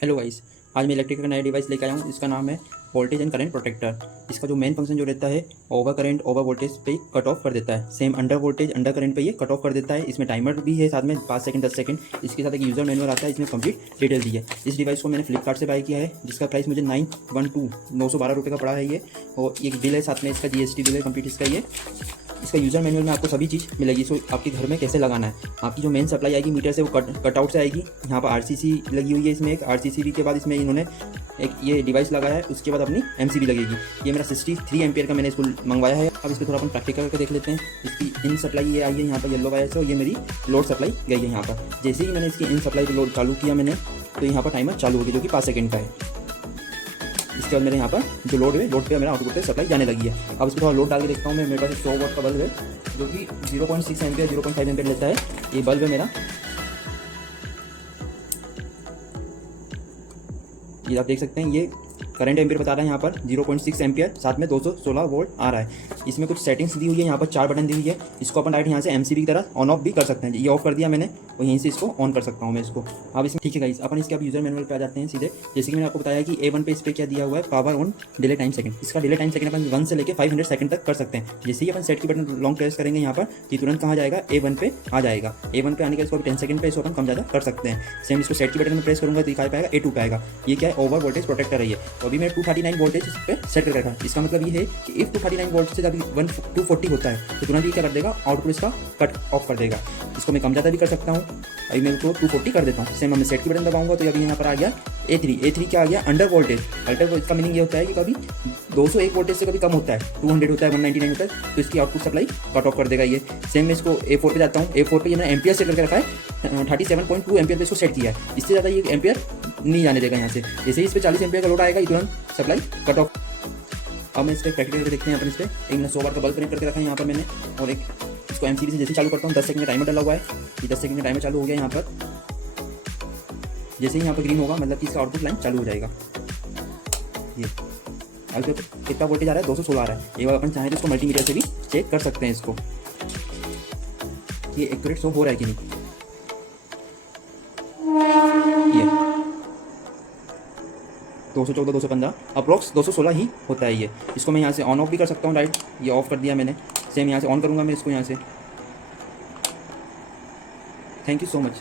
Hello guys. आज मैं electric का नया डिवाइस लेकर आया हूँ। इसका नाम है वोल्टेज एंड करंट प्रोटेक्टर। इसका जो मेन फंक्शन जो रहता है, ओवर करंट ओवर वोल्टेज पे कट ऑफ कर देता है। Same under voltage under current पे ये कट ऑफ कर देता है। इसमें टाइमर भी है साथ में 5 सेकंड 10 सेकंड। इसके साथ एक यूज़र मैनुअल आता है, इसमें कंप्लीट डिटेल दी है। इस डिवाइस को मैंने फ्लिपकार्ट से बाय किया है, जिसका प्राइस मुझे 912 रुपये का पड़ा है ये। और एक बिल है साथ में, इसका GST बिल है कंप्लीट इसका ये। इसका यूज़र मैनुअल में आपको सभी चीज़ मिलेगी। सो आपके घर में कैसे लगाना है, आपकी जो मेन सप्लाई आएगी मीटर से वो कट आउट से आएगी। यहाँ पर RCC लगी हुई है, इसमें एक RCC के बाद इसमें इन्होंने एक ये डिवाइस लगाया है, उसके बाद अपनी MCB लगेगी। ये मेरा 63 एम्पियर का मैंने इसको मंगवाया है। अब इसको थोड़ा अपन प्रैक्टिकल करके देख लेते हैं। इसकी इन सप्लाई ये आई है यहाँ पर येलो वायर से, और ये मेरी लोड सप्लाई गई है यहाँ पर। जैसे ही मैंने इसकी इन सप्लाई को लोड चालू किया मैंने, तो यहाँ पर टाइमर चालू होगी जो कि 5 सेकंड का है। इसके बाद मेरे यहाँ पर जो लोड है, लोड पे मेरा आउटपुट पे सप्लाई जाने लगी है। अब इसको थोड़ा लोड डाल के देखता हूँ मैं। मेरे पास 100 वाट का बल्ब है जो कि 0.6 एम्पियर 0.5 एम्पियर लेता है। ये बल्ब है मेरा, ये आप देख सकते हैं। ये करंट एम्पियर बता रहा है यहाँ पर 0.6 एम्पियर, साथ में 216 वोल्ट आ रहा है। इसमें कुछ सेटिंग्स दी हुई है, यहाँ पर 4 बटन दी हुई है। इसको अपन डायरेक्ट यहाँ से MCB की तरह ऑन ऑफ भी कर सकते हैं। ये ऑफ कर दिया मैंने, और यहीं से इसको ऑन कर सकता हूँ मैं इसको। अब इसमें ठीक है गाइस, अपन इसके अब यूजर मैनुअल पे आ जाते हैं सीधे। जैसे कि मैंने आपको बताया कि A1 पे इस पर क्या दिया हुआ है, power on delay time second. इसका डिले टाइम सेकंड अपन 1 से लेकर 500 सेकंड तक कर सकते हैं। जैसे ही अपन सेट की बटन लॉन्ग प्रेस करेंगे यहाँ पर, ये तुरंत कहाँ जाएगा, A1 पे आ जाएगा। A1 पे आने के इसको 10 सेकंड पे इसको अपन कम ज़्यादा कर सकते हैं। सेम इसको सेट की बटन में प्रेस करूँगा तो दिखाई पाएगा A2 पे आएगा। ये क्या है, ओवर वोल्टेज प्रोटेक्टर है ये। तो अभी मैं 239 वोल्टेज इस पे सेट करके रखा। इसका मतलब ये है कि इफ 239 वोल्ट से जब 240 होता है तो तुरंत ये क्या कर देगा, आउटपुट इसका कट ऑफ कर देगा। इसको मैं कम ज़्यादा भी कर सकता हूँ। अभी मैं इसको 240 कर देता हूँ। सेम मैं सेट की बटन दबाऊंगा तो अभी यहाँ पर आ गया A3 क्या आ गया, अंडर वोल्टेज। अल्टर इसका मीनिंग ये होता है कि कभी 201 वोल्टेज से कभी कम होता है, 200 होता है, 199 होता है, तो इसकी आउटपुट सप्लाई कट ऑफ कर देगा ये। सेम मैं इसको A4 पे जाता हूँ। A4 पे ये मैंने एम्पियर सेट करके रखा है, 37.2 एम्पियर पे इसको सेट किया है। इससे ज़्यादा ये एम्पियर नहीं जाने देगा यहाँ से। जैसे ही इस पर 40 एम्पियर का लोड आएगा, ये तुरंत सप्लाई कट ऑफ। अब मैं इस पर प्रैक्टिकल करके देखते हैं अपन। इस पर एक मैंने 100 वाट का बल्ब कनेक्ट करके रखा है यहाँ पर मैंने, और एक इसको MCB से जैसे चालू करता हूँ 10 सेकंड का टाइमर डला हुआ है। ये 10 सेकंड का टाइमर चालू हो गया यहाँ पर। जैसे ही यहाँ पर ग्रीन होगा मतलब कि इसका आउटपुट लाइन चालू हो जाएगा। ये अब तो कितना वोल्टेज आ रहा है, 216 आ रहा है। एक बार अपन चाहें तो इसको मल्टीमीटर से भी चेक कर सकते हैं इसको, ये एक्यूरेट शो हो रहा है कि नहीं। ये 214 215 अप्रोक्स 216 ही होता है ये। इसको मैं यहाँ से ऑन ऑफ भी कर सकता हूँ डायरेक्ट। ये ऑफ कर दिया मैंने। सेम यहाँ से ऑन करूँगा मैं इसको यहाँ से। Thank you so much.